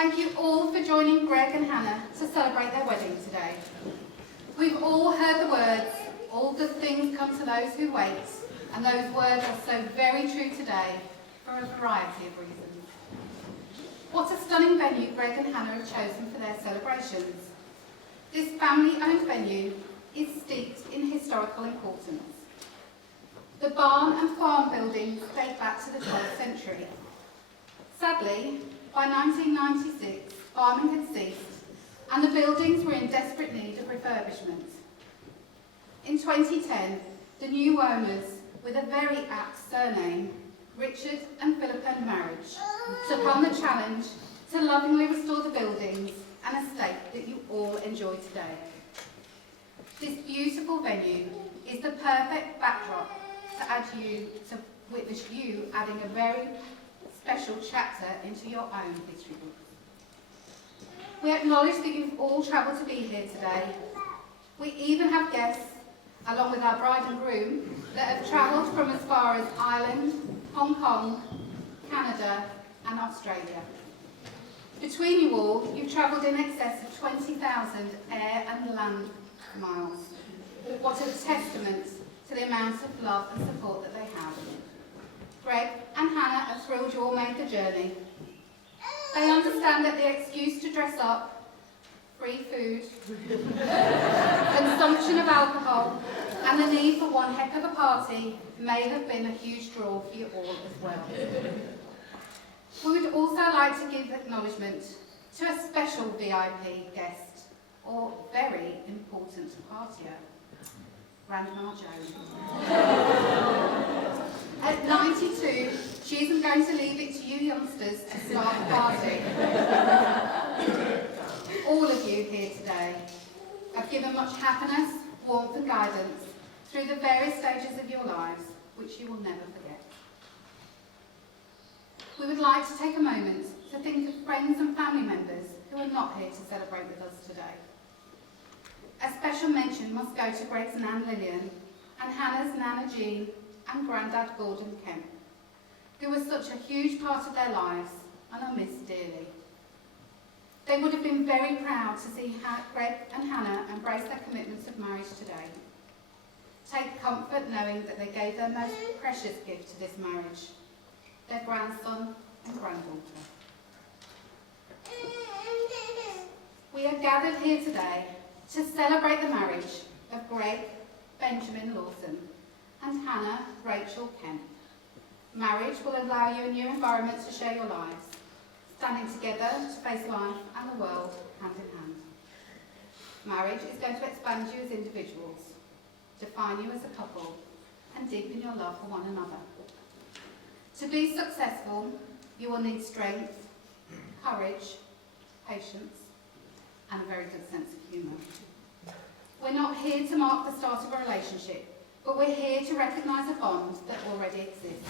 Thank you all for joining Greg and Hannah to celebrate their wedding today. We've all heard the words, all good things come to those who wait, and those words are so very true today for a variety of reasons. What a stunning venue Greg and Hannah have chosen for their celebrations. This family-owned venue is steeped in historical importance. The barn and farm buildings date back to the 12th century. Sadly, by 1996, farming had ceased and the buildings were in desperate need of refurbishment. In 2010, the new owners, with a very apt surname, Richard and Philippa Marriage, took on the challenge to lovingly restore the buildings and estate that you all enjoy today. This beautiful venue is the perfect backdrop to witness you adding a very special chapter into your own history book. We acknowledge that you've all travelled to be here today. We even have guests, along with our bride and groom, that have travelled from as far as Ireland, Hong Kong, Canada and Australia. Between you all, you've travelled in excess of 20,000 air and land miles. What a testament to the amount of love and support that they have. Greg and Hannah are thrilled you all made the journey. They understand that the excuse to dress up, free food, consumption of alcohol, and the need for one heck of a party may have been a huge draw for you all as well. We would also like to give acknowledgement to a special VIP guest, or very important partier, Grandma Jo. At 92, she isn't going to leave it to you youngsters to start the party. All of you here today have given much happiness, warmth and guidance through the various stages of your lives, which you will never forget. We would like to take a moment to think of friends and family members who are not here to celebrate with us today. A special mention must go to Greg's Nan Lillian and Hannah's Nana Jean and Grandad Gordon Kemp, who were such a huge part of their lives and are missed dearly. They would have been very proud to see Greg and Hannah embrace their commitments of marriage today. Take comfort knowing that they gave their most precious gift to this marriage, their grandson and granddaughter. We are gathered here today to celebrate the marriage of Greg Benjamin Lawson and Hannah Rachel Kemp. Marriage will allow you a new environment to share your lives, standing together to face life and the world hand in hand. Marriage is going to expand you as individuals, define you as a couple, and deepen your love for one another. To be successful, you will need strength, courage, patience, and a very good sense of humour. We're not here to mark the start of a relationship, but we're here to recognise a bond that already exists.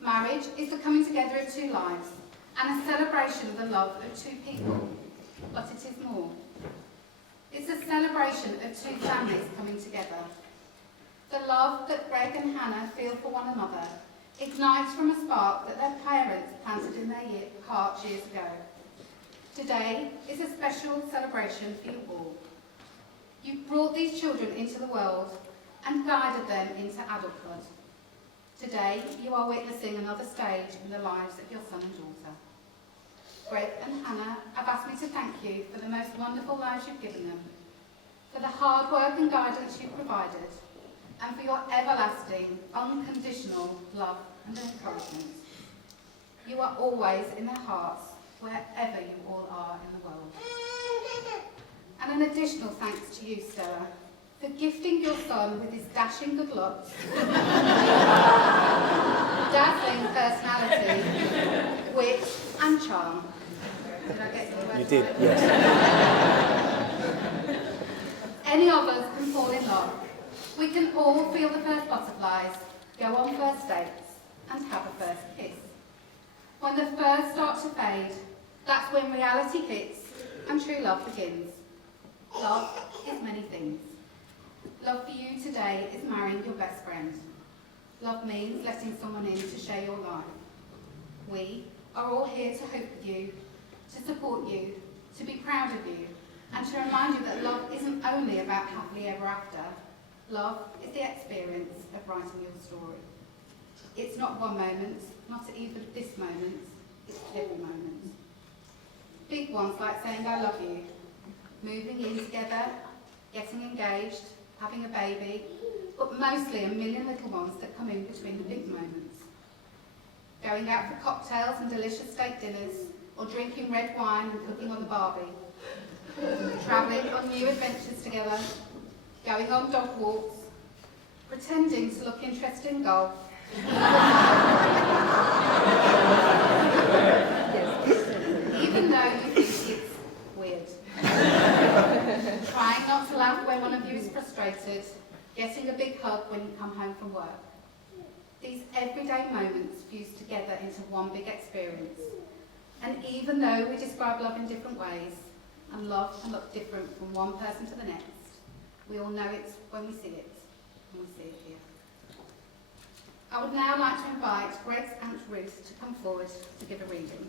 Marriage is the coming together of two lives and a celebration of the love of two people, but it is more. It's a celebration of two families coming together. The love that Greg and Hannah feel for one another ignites from a spark that their parents planted in their hearts years ago. Today is a special celebration for you all. You've brought these children into the world and guided them into adulthood. Today, you are witnessing another stage in the lives of your son and daughter. Greg and Hannah have asked me to thank you for the most wonderful lives you've given them, for the hard work and guidance you've provided, and for your everlasting, unconditional love and encouragement. You are always in their hearts, wherever you all are in the world. And an additional thanks to you, Stella, for gifting your son with his dashing good looks, dazzling personality, wit and charm. Did I get the word? You did, yes. Any of us can fall in love. We can all feel the first butterflies, go on first dates, and have a first kiss. When the first start to fade, that's when reality hits and true love begins. Love is many things. Love for you today is marrying your best friend. Love means letting someone in to share your life. We are all here to hope with you to support you, to be proud of you, and to remind you that love isn't only about happily ever after. Love is the experience of writing your story. It's not one moment, not even this moment, it's every moment. Big ones like saying I love you, moving in together, getting engaged, having a baby, but mostly a million little ones that come in between the big moments. Going out for cocktails and delicious steak dinners, or drinking red wine and cooking on the barbie. Travelling on new adventures together, going on dog walks, pretending to look interested in golf, even though you think it's weird. Trying not to laugh when one of you is frustrated, getting a big hug when you come home from work. These everyday moments fused together into one big experience. And even though we describe love in different ways, and love can look different from one person to the next, we all know it when we see it, and we see it here. I would now like to invite Greg's Aunt Ruth to come forward to give a reading.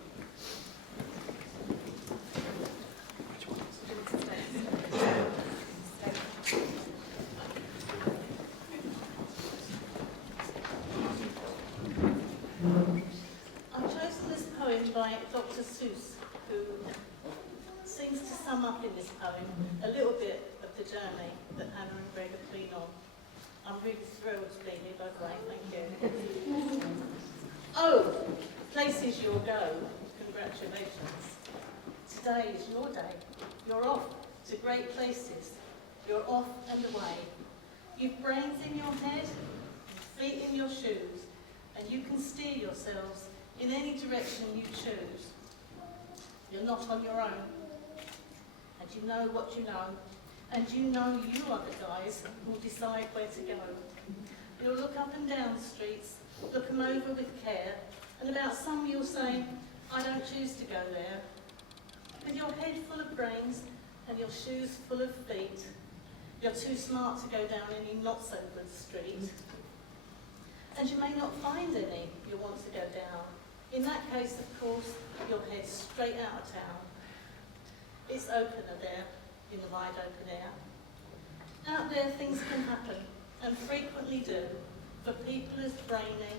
I've chosen this poem by Dr. Seuss, who seems to sum up in this poem a little bit of the journey that Hannah and Greg have been on. I'm really thrilled to be here, by the way, thank you. Oh, places you'll go, congratulations. Today is your day. You're off to great places. You're off and away. You've brains in your head, feet in your shoes, and you can steer yourselves in any direction you choose. You're not on your own, and you know what you know, and you know you are the guys who'll decide where to go. You'll look up and down streets, look them over with care, and about some you'll say, I don't choose to go there. With your head full of brains and your shoes full of feet, you're too smart to go down any not so good street. And you may not find any you want to go down. In that case, of course, you'll head straight out of town. It's opener there, in the wide open air. Out there things can happen, and frequently do, for people as brainy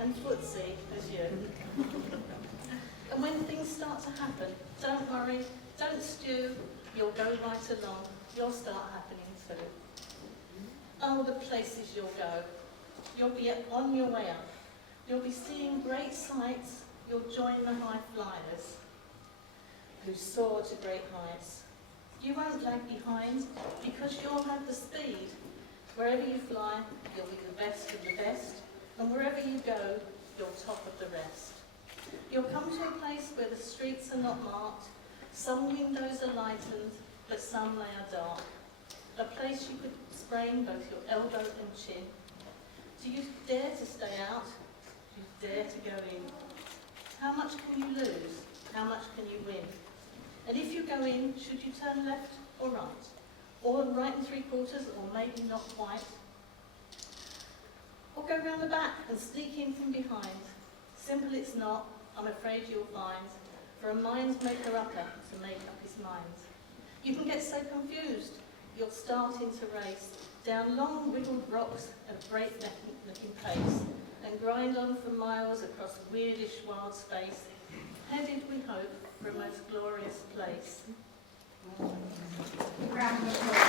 and footsy as you. And when things start to happen, don't worry, don't stew, you'll go right along, you'll start happening too. Oh, the places you'll go. You'll be on your way up. You'll be seeing great sights. You'll join the high flyers who soar to great heights. You won't lag behind because you'll have the speed. Wherever you fly, you'll be the best of the best. And wherever you go, you're top of the rest. You'll come to a place where the streets are not marked. Some windows are lightened, but some they are dark. A place you could sprain both your elbow and chin. Do you dare to stay out? Do you dare to go in? How much can you lose? How much can you win? And if you go in, should you turn left or right? Or right and 3/4, or maybe not quite? Or go round the back and sneak in from behind? Simple it's not, I'm afraid you'll find, for a mind's maker-upper to make up his mind. You can get so confused, you'll start into race, down long wiggled rocks at breakneck-looking pace, and grind on for miles across weirdish wild space, headed, we hope, for a most glorious place. Round of applause.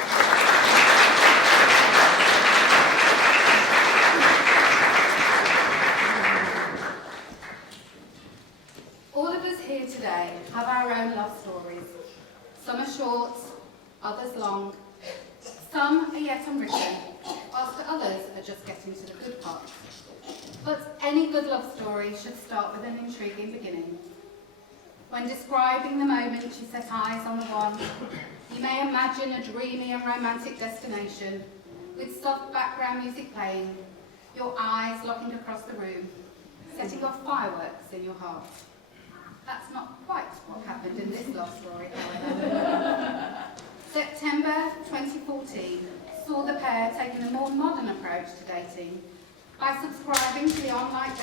All of us here today have our own love stories. Some are short, others long. Some are yet unwritten, whilst others are just getting to the good parts. But any good love story should start with an intriguing beginning. When describing the moment you set eyes on the one, you may imagine a dreamy and romantic destination, with soft background music playing, your eyes locking across the room, setting off fireworks in your heart. That's not quite what happened in this love story, however. September 2014 saw the pair taking a more modern approach to dating by subscribing to the online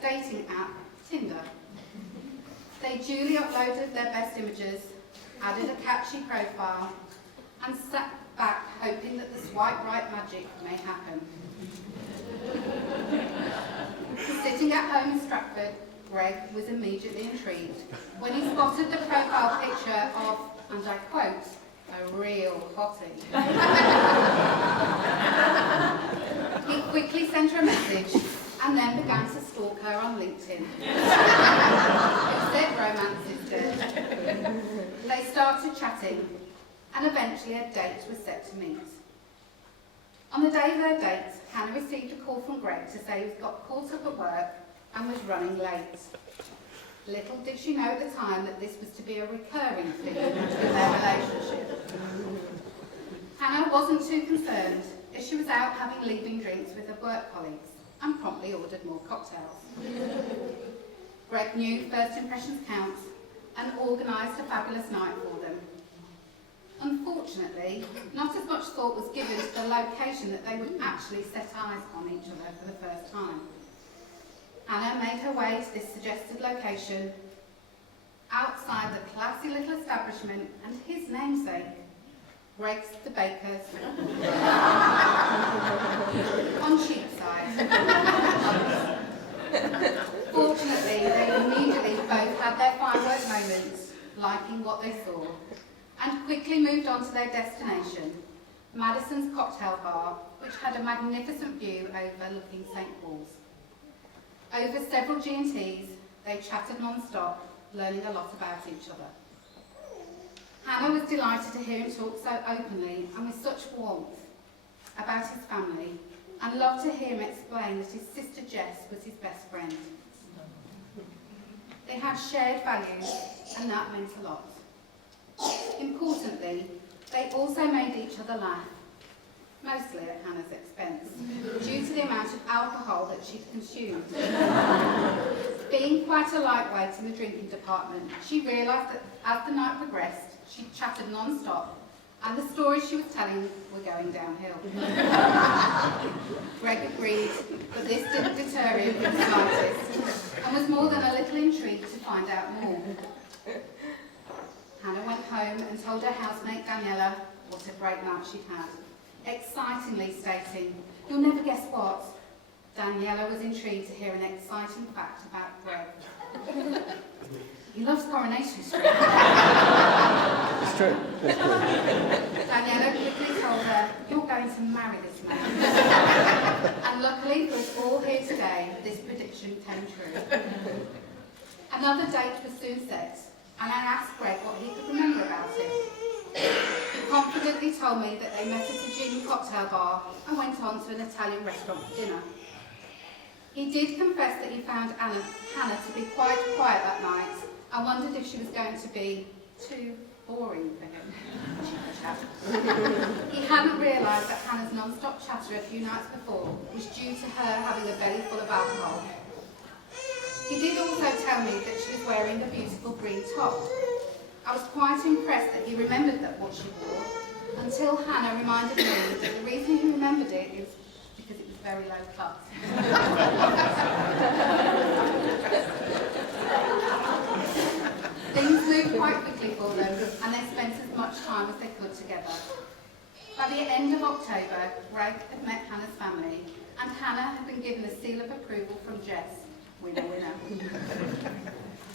dating app Tinder. They duly uploaded their best images, added a catchy profile, and sat back hoping that the swipe right magic may happen. Sitting at home in Stratford, Greg was immediately intrigued when he spotted the profile picture of, and I quote, a real hottie. He quickly sent her a message and then began to stalk her on LinkedIn. Except romance is dead. They started chatting, and eventually a date was set to meet. On the day of their date, Hannah received a call from Greg to say he got caught up at work and was running late. Little did she know at the time that this was to be a recurring theme in their relationship. Hannah wasn't too concerned, as she was out having leaving drinks with her work colleagues and promptly ordered more cocktails. Greg knew first impressions count and organised a fabulous night for them. Unfortunately, not as much thought was given to the location that they would actually set eyes on each other for the first time. Hannah made her way to this suggested location, outside the classy little establishment and his namesake, Greg's the Baker's, on Cheapside. Fortunately, they immediately both had their firework moments, liking what they saw, and quickly moved on to their destination, Madison's Cocktail Bar, which had a magnificent view overlooking St. Paul's. Over several G&Ts, they chatted non-stop, learning a lot about each other. Hannah was delighted to hear him talk so openly and with such warmth about his family, and loved to hear him explain that his sister Jess was his best friend. They had shared values, and that meant a lot. Importantly, they also made each other laugh, mostly at Hannah's expense, due to the amount of alcohol that she'd consumed. Being quite a lightweight in the drinking department, she realised that as the night progressed, she chatted non-stop, and the stories she was telling were going downhill. Greg agreed, but this didn't deter him in the slightest, and was more than a little intrigued to find out more. Hannah went home and told her housemate Daniela what a great night she'd had, excitingly stating, "You'll never guess what." Daniela was intrigued to hear an exciting fact about Greg. He loves Coronation Street. It's true. It's true. Daniela quickly told her, "You're going to marry this man." And luckily for us all here today, this prediction came true. Another date was soon set, and I asked Greg what he could remember about it. He confidently told me that they met at a gin and cocktail bar and went on to an Italian restaurant for dinner. He did confess that he found Hannah to be quite quiet that night and wondered if she was going to be too boring for him. He hadn't realised that Hannah's non-stop chatter a few nights before was due to her having a belly full of alcohol. He did also tell me that she was wearing a beautiful green top. I was quite impressed that he remembered what she wore, until Hannah reminded me that the reason he remembered it is because it was very low cut. Things moved quite quickly for them, and they spent as much time as they could together. By the end of October, Greg had met Hannah's family, and Hannah had been given the seal of approval from Jess. Winner, winner.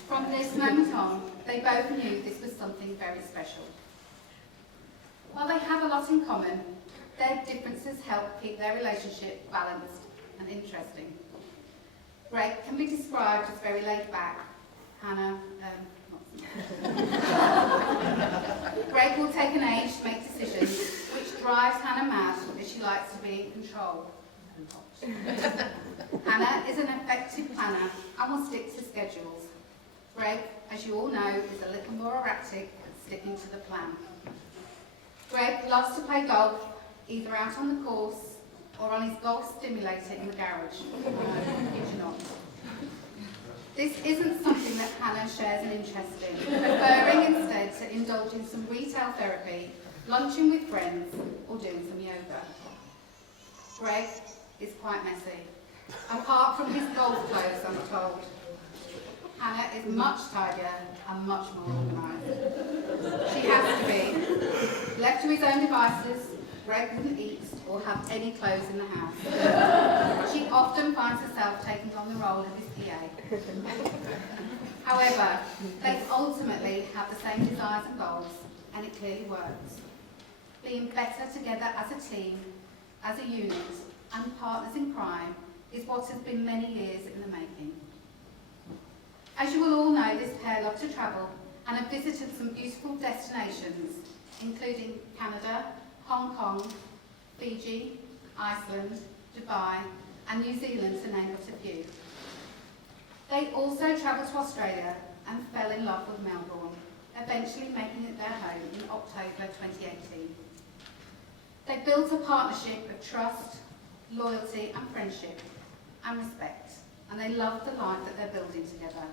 From this moment on, they both knew this was something very special. While they have a lot in common, their differences help keep their relationship balanced and interesting. Greg can be described as very laid back. Hannah, Greg will take an age to make decisions, which drives Hannah mad as she likes to be in control. Hannah is an effective planner and will stick to schedules. Greg, as you all know, is a little more erratic and sticking to the plan. Greg loves to play golf, either out on the course or on his golf stimulator in the garage. Kid you not. This isn't something that Hannah shares an interest in, preferring instead to indulge in some retail therapy, lunching with friends, or doing some yoga. Greg is quite messy, apart from his golf clothes, I'm told. Hannah is much tidier and much more organised. She has to be. Left to his own devices, Greg wouldn't eat or have any clothes in the house. She often finds herself taking on the role of his PA. However, they ultimately have the same desires and goals, and it clearly works. Being better together as a team, as a unit, and partners in crime is what has been many years in the making. As you will all know, this pair love to travel and have visited some beautiful destinations, including Canada, Hong Kong, Fiji, Iceland, Dubai, and New Zealand, to name but a few. They also travelled to Australia and fell in love with Melbourne, eventually making it their home in October 2018. They built a partnership of trust, loyalty and friendship and respect, and they love the life that they're building together.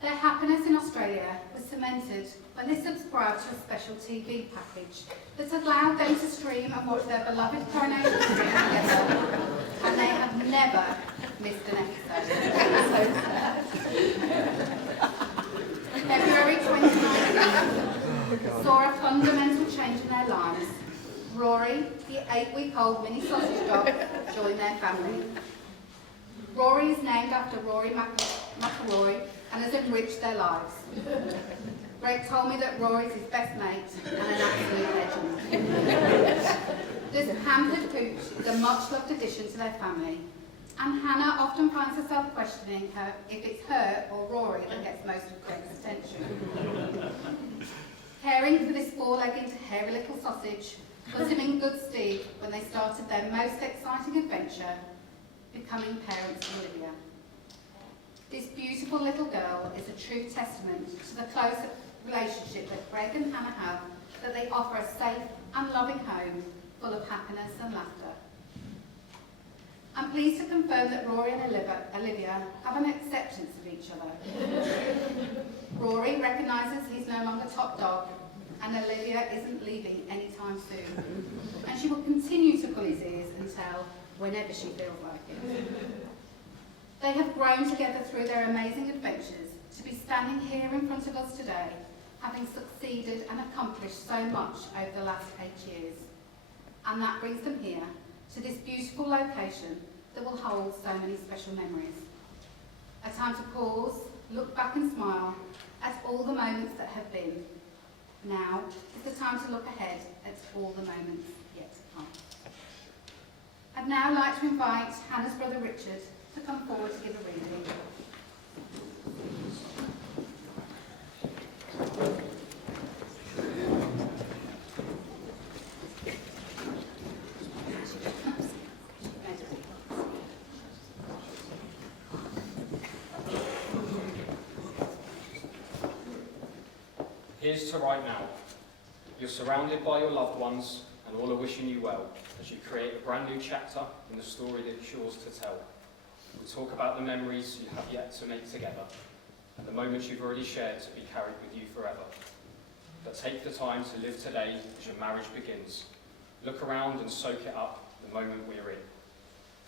Their happiness in Australia was cemented when they subscribed to a special TV package that allowed them to stream and watch their beloved Coronation Street together, and they have never missed an episode. February 2019 saw a fundamental change in their lives. Rory, the 8-week-old mini sausage dog, joined their family. Rory is named after Rory McIlroy and has enriched their lives. Greg told me that Rory's his best mate and an absolute legend. This pampered pooch is a much-loved addition to their family, and Hannah often finds herself questioning if it's her or Rory that gets most of Greg's attention. Caring for this four-legged, hairy little sausage was him in good stead when they started their most exciting adventure, becoming parents of Olivia. This beautiful little girl is a true testament to the close relationship that Greg and Hannah have, that they offer a safe and loving home full of happiness and laughter. I'm pleased to confirm that Rory and Olivia have an acceptance of each other. Rory recognises he's no longer top dog, and Olivia isn't leaving anytime soon. And she will continue to pull his ears until whenever she feels like it. They have grown together through their amazing adventures to be standing here in front of us today, having succeeded and accomplished so much over the last 8 years. And that brings them here, to this beautiful location that will hold so many special memories. A time to pause, look back and smile at all the moments that have been. Now is the time to look ahead at all the moments yet to come. I'd now like to invite Hannah's brother Richard to come forward to give a reading. Here's to right now. You're surrounded by your loved ones, and all are wishing you well as you create a brand new chapter in the story that is yours to tell. We'll talk about the memories you have yet to make together, and the moments you've already shared to be carried with you forever. But take the time to live today as your marriage begins. Look around and soak it up the moment we're in.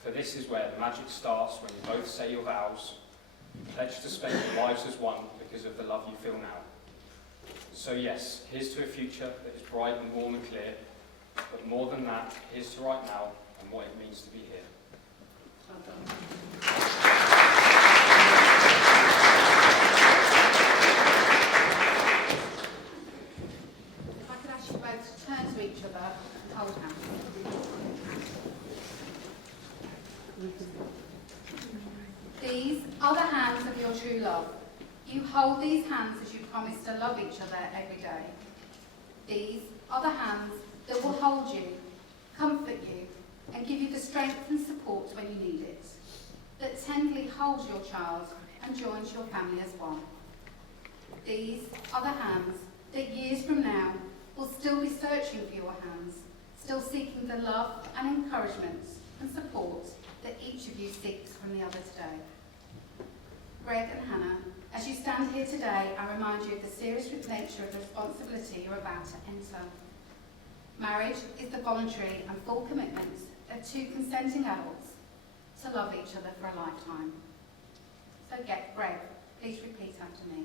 For this is where the magic starts, when you both say your vows. You pledge to spend your lives as one because of the love you feel now. So yes, here's to a future that is bright and warm and clear, but more than that, here's to right now and what it means to be here. Well done. If I could ask you both to turn to each other and hold hands. These are the hands of your true love. You hold these hands as you promise to love each other every day. These are the hands that will hold you, comfort you, and give you the strength and support when you need it. That tenderly holds your child and joins your family as one. These are the hands that years from now will still be searching for your hands, still seeking the love and encouragement and support that each of you seeks from the other today. Greg and Hannah, as you stand here today, I remind you of the serious nature of the responsibility you're about to enter. Marriage is the voluntary and full commitment of two consenting adults to love each other for a lifetime. So Greg, please repeat after me.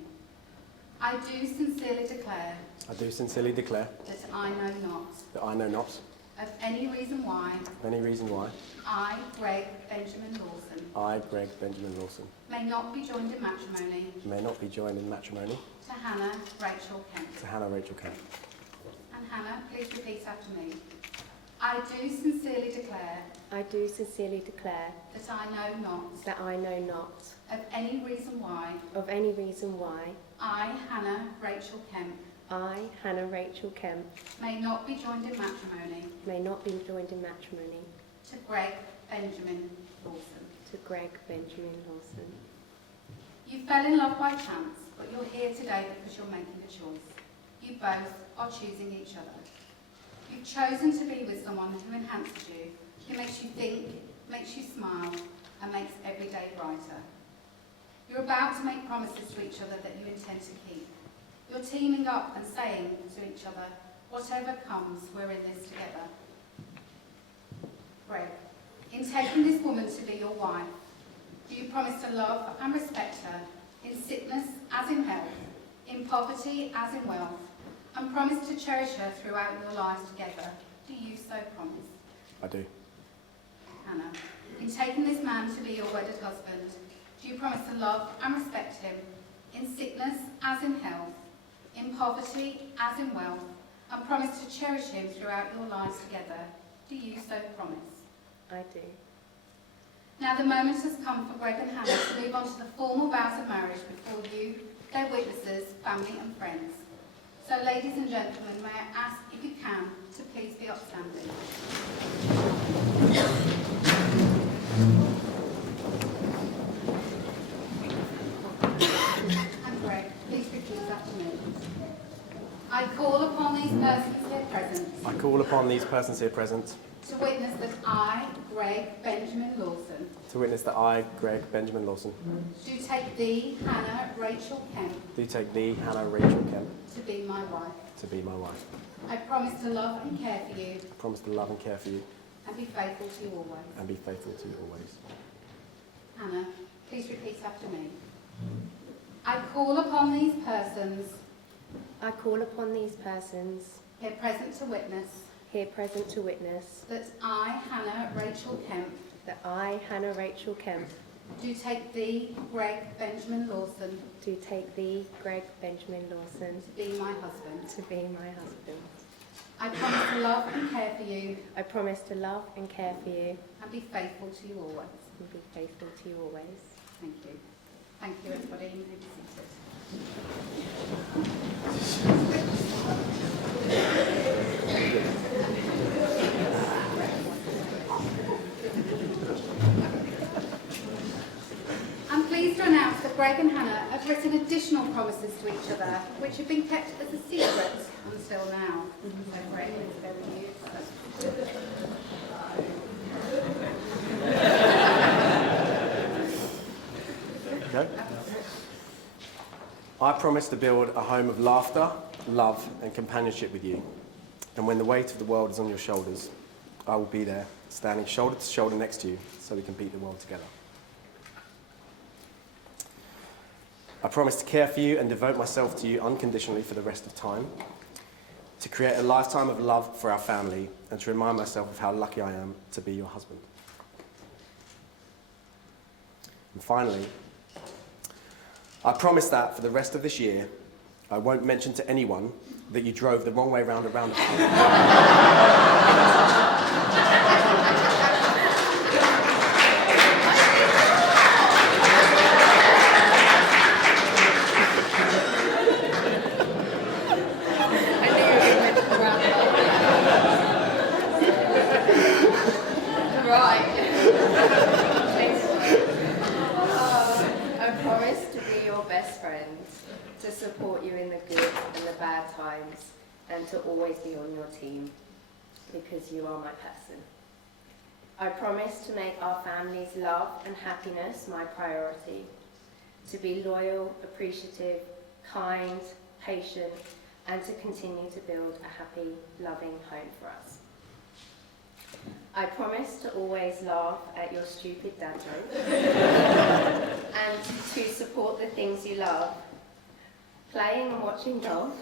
I do sincerely declare I do sincerely declare that I know not that I know not of any reason why of any reason why I, Greg Benjamin Lawson, I, Greg Benjamin Lawson, may not be joined in matrimony may not be joined in matrimony to Hannah Rachel Kemp. to Hannah Rachel Kemp. And Hannah, please repeat after me. I do sincerely declare I do sincerely declare that I know not that I know not of any reason why of any reason why I, Hannah Rachel Kemp, I, Hannah Rachel Kemp, may not be joined in matrimony may not be joined in matrimony to Greg Benjamin Lawson. to Greg Benjamin Lawson. You fell in love by chance, but you're here today because you're making a choice. You both are choosing each other. You've chosen to be with someone who enhances you, who makes you think, makes you smile, and makes every day brighter. You're about to make promises to each other that you intend to keep. You're teaming up and saying to each other, whatever comes, we're in this together. Greg, in taking this woman to be your wife, do you promise to love and respect her in sickness as in health, in poverty as in wealth, and promise to cherish her throughout your lives together? Do you so promise? I do. Hannah, in taking this man to be your wedded husband, do you promise to love and respect him in sickness as in health, in poverty as in wealth, and promise to cherish him throughout your lives together? Do you so promise? I do. Now the moment has come for Greg and Hannah to move on to the formal vows of marriage before you, their witnesses, family and friends. So ladies and gentlemen, may I ask, if you can, to please be upstanding. And Greg, please repeat after me. I call upon these persons here present I call upon these persons here present to witness that I, Greg Benjamin Lawson, to witness that I, Greg Benjamin Lawson, do take thee, Hannah Rachel Kemp, do take thee, Hannah Rachel Kemp, to be my wife. to be my wife. I promise to love and care for you I promise to love and care for you and be faithful to you always. and be faithful to you always. Hannah, please repeat after me. I call upon these persons I call upon these persons here present to witness here present to witness that I, Hannah Rachel Kemp, that I, Hannah Rachel Kemp, do take thee, Greg Benjamin Lawson, do take thee, Greg Benjamin Lawson, to be my husband. to be my husband. I promise to love and care for you I promise to love and care for you and be faithful to you always. and be faithful to you always. Thank you. Thank you, everybody. You may be seated. I'm pleased to announce that Greg and Hannah have written additional promises to each other, which have been kept as a secret until now. So Greg, it's very useful. Okay? I promise to build a home of laughter, love and companionship with you. And when the weight of the world is on your shoulders, I will be there, standing shoulder to shoulder next to you, so we can beat the world together. I promise to care for you and devote myself to you unconditionally for the rest of time, to create a lifetime of love for our family, and to remind myself of how lucky I am to be your husband. And finally, I promise that for the rest of this year, I won't mention to anyone that you drove the wrong way round a roundabout. I promise to be your best friend, to support you in the good and the bad times, and to always be on your team, because you are my person. I promise to make our family's love and happiness my priority, to be loyal, appreciative, kind, patient, and to continue to build a happy, loving home for us. I promise to always laugh at your stupid dad jokes and to support the things you love. Playing and watching golf,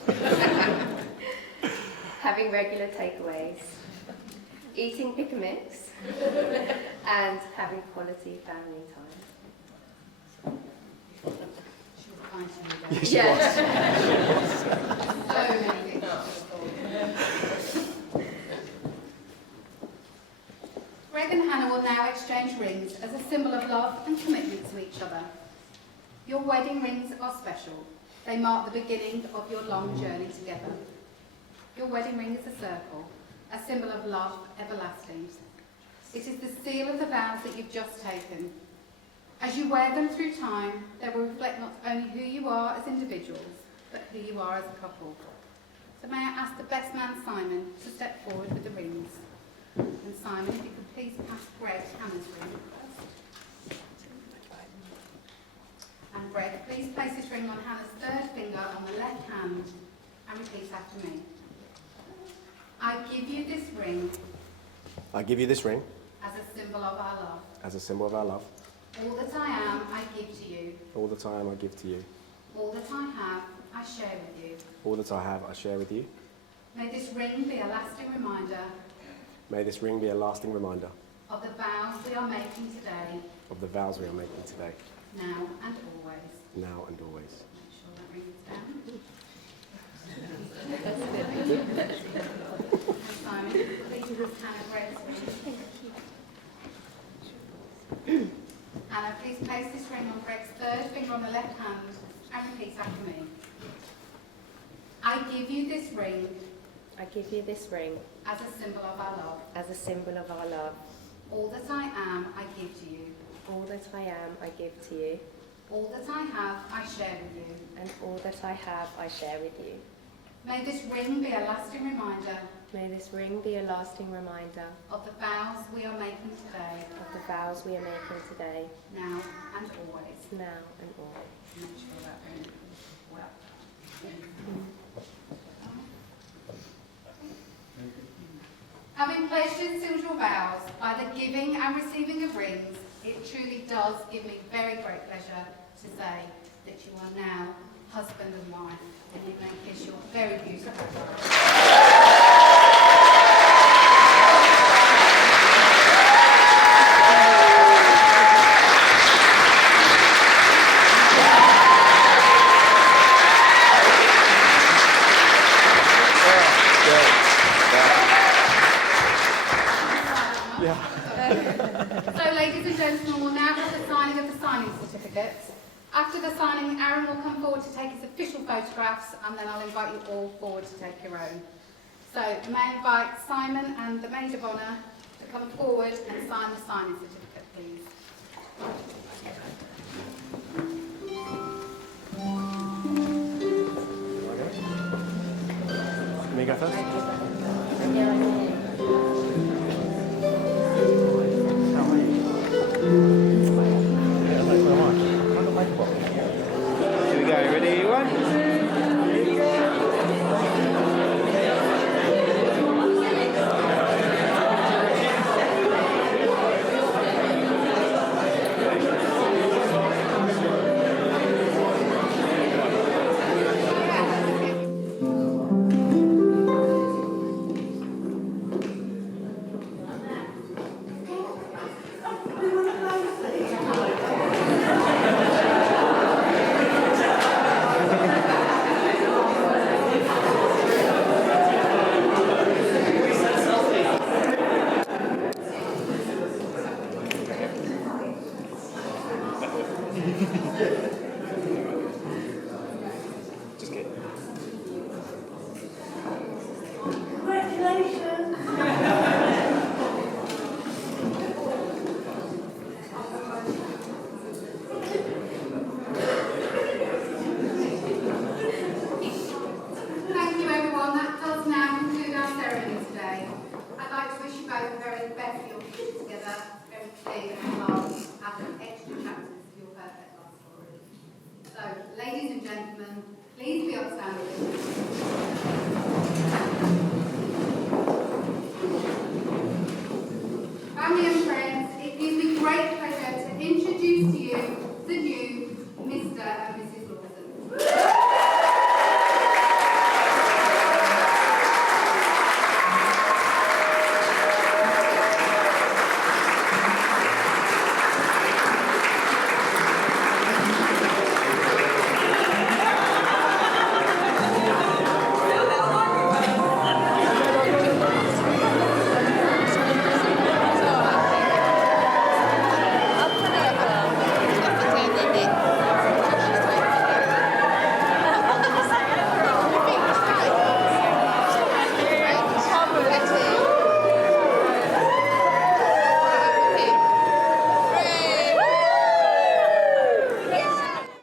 having regular takeaways, eating pick a mix, and having quality family time. She was kind to you, Dad. Yes. So many things. Greg and Hannah will now exchange rings as a symbol of love and commitment to each other. Your wedding rings are special. They mark the beginning of your long journey together. Your wedding ring is a circle, a symbol of love everlasting. It is the seal of the vows that you've just taken. As you wear them through time, they will reflect not only who you are as individuals, but who you are as a couple. So may I ask the best man, Simon, to step forward with the rings. And Simon, if you could please pass Greg Hannah's ring first. And Greg, please place this ring on Hannah's third finger on the left hand and repeat after me. I give you this ring I give you this ring as a symbol of our love. as a symbol of our love. All that I am, I give to you. All that I am, I give to you. All that I have, I share with you. All that I have, I share with you. May this ring be a lasting reminder May this ring be a lasting reminder of the vows we are making today, of the vows we are making today, now and always. now and always. Make sure that ring is down. And Simon, please pass Hannah Greg's ring. Hannah, please place this ring on Greg's third finger on the left hand and repeat after me. I give you this ring I give you this ring as a symbol of our love. as a symbol of our love. All that I am, I give to you. All that I am, I give to you, All that I have, I share with you. and all that I have, I share with you. May this ring be a lasting reminder May this ring be a lasting reminder of the vows we are making today, of the vows we are making today, now and always. now and always. Make sure that ring is well. Having pledged and sealed your vows by the giving and receiving of rings, it truly does give me very great pleasure to say that you are now husband and wife, and you may kiss your very beautiful bride. So, ladies and gentlemen, we'll now have the signing of the signing certificates. After the signing, Aaron will come forward to take his official photographs, and then I'll invite you all forward to take your own. So, may I invite Simon and the Maid of Honour to come forward and sign the signing certificate, please. Let me go first. Yeah,